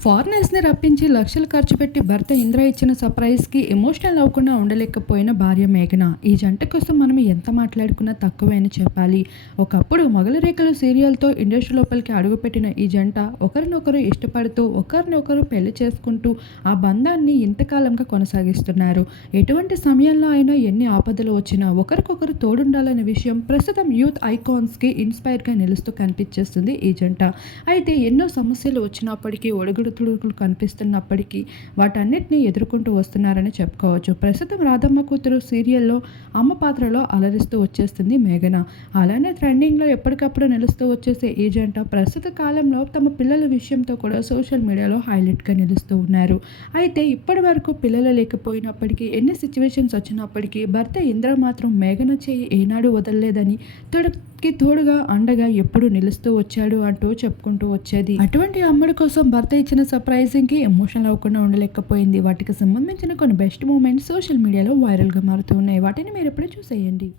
ఫారినర్స్‌ని రప్పించి లక్షలు ఖర్చు పెట్టి భర్త ఇంద్ర ఇచ్చిన సర్ప్రైజ్‌కి ఎమోషనల్ అవ్వకుండా ఉండలేకపోయిన భార్య మేఘన. ఈ జంట కోసం మనం ఎంత మాట్లాడుకున్నా తక్కువే అని చెప్పాలి. ఒకప్పుడు 'మొగలి రేకులు' సీరియల్‌తో ఇండస్ట్రీ లోపలికి అడుగుపెట్టిన ఈ జంట ఒకరినొకరు ఇష్టపడుతూ, ఒకరినొకరు పెళ్లి చేసుకుంటూ ఆ బంధాన్ని ఇంతకాలంగా కొనసాగిస్తున్నారు. ఎటువంటి సమయంలో అయినా ఎన్ని ఆపదలు వచ్చినా ఒకరికొకరు తోడుండాలనే విషయం ప్రస్తుతం యూత్ ఐకాన్స్‌కి ఇన్‌స్పైర్‌గా నిలుస్తూ కనిపించేస్తుంది ఈ జంట. అయితే ఎన్నో సమస్యలు వచ్చినప్పటికీ ఒడిదుడుకులు కనిపిస్తున్నప్పటికీ వాటన్నిటిని ఎదుర్కొంటూ వస్తున్నారని చెప్పుకోవచ్చు. ప్రస్తుతం 'రాధమ్మ కూతురు' సీరియల్‌లో అమ్మ పాత్రలో అలరిస్తూ వచ్చేస్తుంది మేఘన. అలానే ట్రెండింగ్‌లో ఎప్పటికప్పుడు నిలుస్తూ వచ్చేసే ఈ జంట ప్రస్తుత కాలంలో తమ పిల్లల విషయంతో కూడా సోషల్ మీడియాలో హైలైట్‌గా నిలుస్తూ ఉన్నారు. అయితే ఇప్పటి వరకు పిల్లలు లేకపోయినప్పటికీ ఎన్ని సిట్యుయేషన్స్ వచ్చినప్పటికీ భర్త ఇంద్ర మాత్రం మేఘన చెయ్యి ఏనాడు వదలలేదని తోడుగా అండగా ఎప్పుడు నిలుస్తూ వచ్చాడు అంటూ చెప్పుకుంటూ వచ్చేది. అటువంటి అమ్మడి కోసం భర్త ఇచ్చిన సర్ప్రైజింగ్‌కి ఎమోషనల్ అవ్వకుండా ఉండలేకపోయింది. వాటికి సంబంధించిన కొన్ని బెస్ట్ మూమెంట్స్ సోషల్ మీడియాలో వైరల్‌గా మారుతూ ఉన్నాయి. వాటిని మీరు ఎప్పుడూ చూసేయండి.